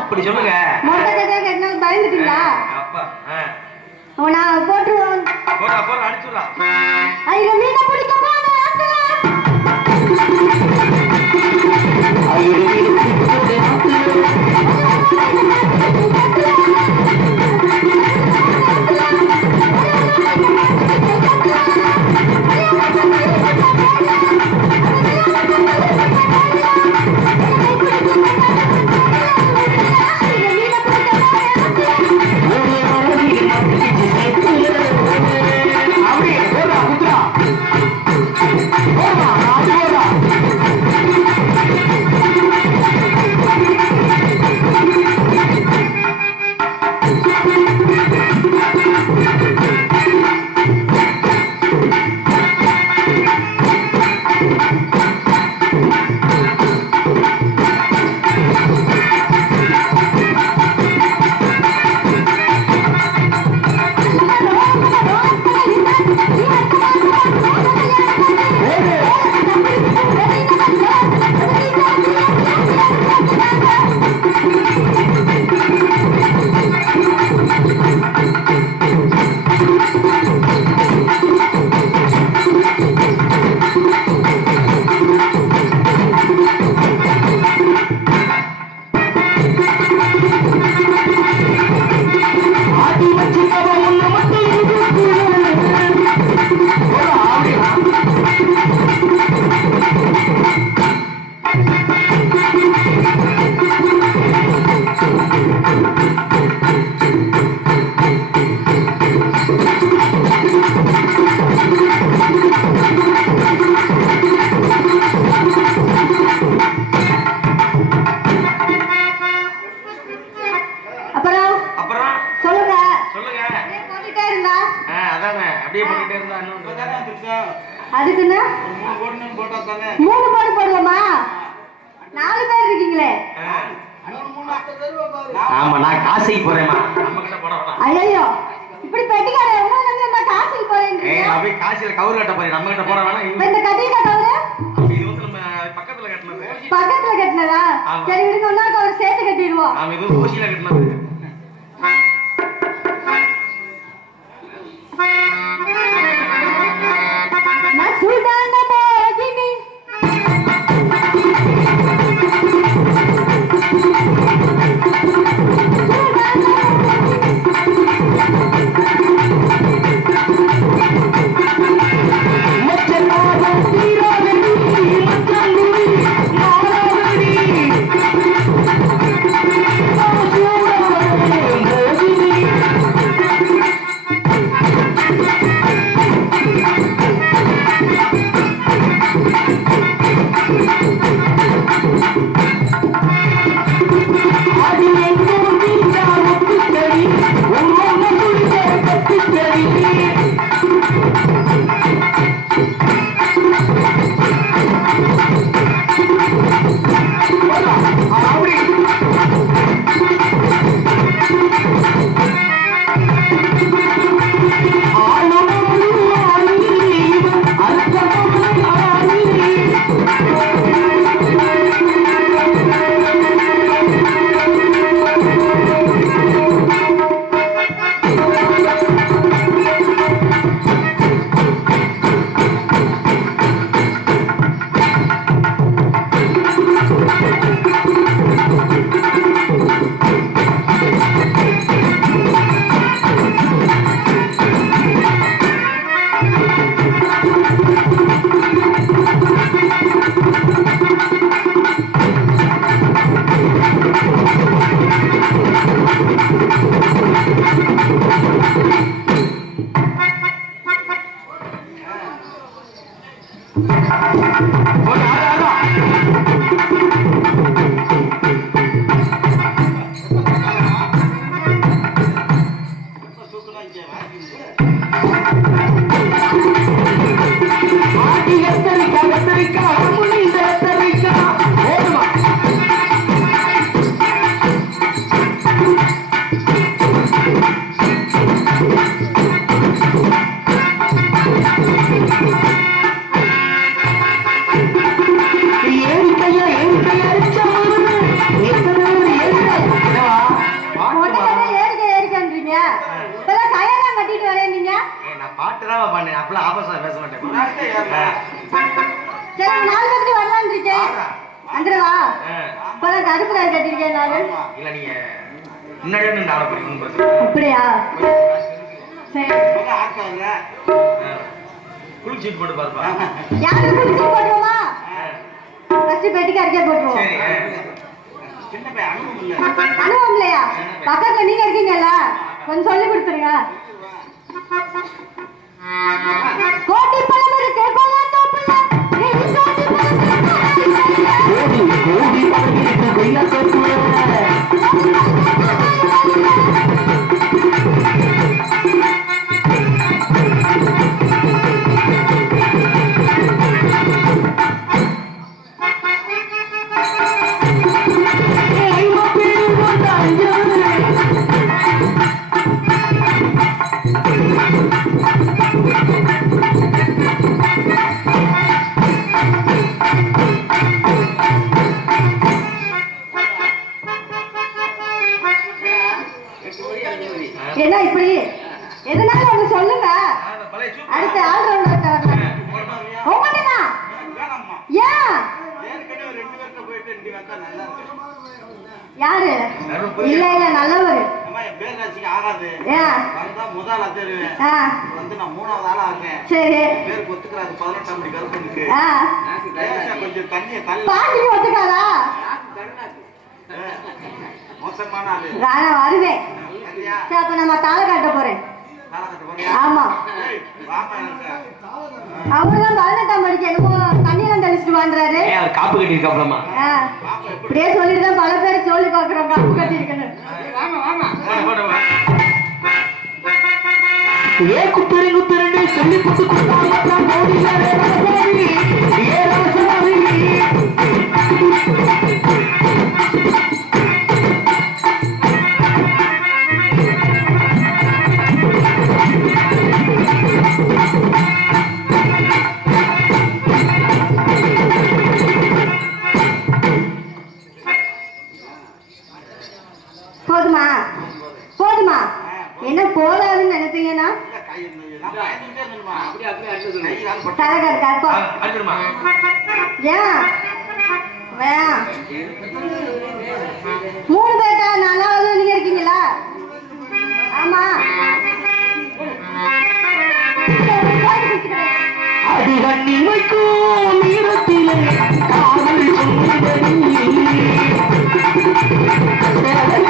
அப்படி சொல்லுங்க. மொட்டை கதையா கேட்டனால பயந்துட்டீங்களா? அப்பா. அவன் நான் போட்டுருவோம். போடா போடா அடிச்சுடா ஐயோ மீனை பிடிக்க போன ஆடி நான் காசிக்கு கிட்ட வேணாம் ஐயோ இப்படி பெட்டிக்கார உங்களை நம்பி வந்தா காசுக்கு ஏய் போறேன் நான் போய் காசியில கவுரு கட்ட போறேன். நம்ம கிட்ட இப்ப இது இந்த கதையை தவிர இது வந்து நம்ம பக்கத்துல கட்டினது. பக்கத்துல கட்டினதா? ஆமா. சரி விடுங்க ஒன்னா ஒரு சேர்த்து கட்டிடுவோம். நாம இது ஊசியில கட்டினது. சரி ஒரு நாலு பக்கத்து வரலான்னு இருக்கேன். வந்துடவா? இப்பதான் கருப்பு கயிறு கட்டிருக்கேன் நானு இல்ல நீங்க முன்னாடியே நின்று ஆட பாத்து. அப்படியா? சரி. குளிச்சு போட்டு பாருப்பா. யாருக்கு குளிச்சு போட்டுருவோமா ஃபர்ஸ்ட் பெட்டிக்கு அடிக்க போட்டுருவோம். சரி அனுபவம் இல்லையா? பக்கத்துல நீங்க இருக்கீங்கல்ல? கொஞ்சம் சொல்லி கொடுத்துருங்க. ஆ. லேசா கொஞ்சம் தண்ணியை தள்ளி. பாட்டிக்கு ஒத்துக்காதா? மோசமான ஆளு. நான் வருவேன். சரி அப்ப நம்ம தாளை காட்ட போறேன். ஆமா. அவருதான் பதினெட்டாம் படிக்க என்னமோ தெளிச்சுட்டு வாங்குறாரு ஏன் அவர் காப்பு அப்புறமா ஆ, இப்படியே சொல்லிட்டு தான் பல பேர் சொல்லி பார்க்குறோம் காப்பு கட்டியிருக்கணும். போட்டு போட்டு ஏ குத்துரை குத்துரண்டு சொல்லி கொடுத்தா கோடி ராமசாமி ஏ ராமசாமி என்ன போதாதுன்னு நினைப்பீங்கன்னா? இல்ல, கற்பா. மூணு பேட்டா நாலாவது நீங்க இருக்கீங்களா? ஆமா. அது கண்ணி வைக்கும் காதல்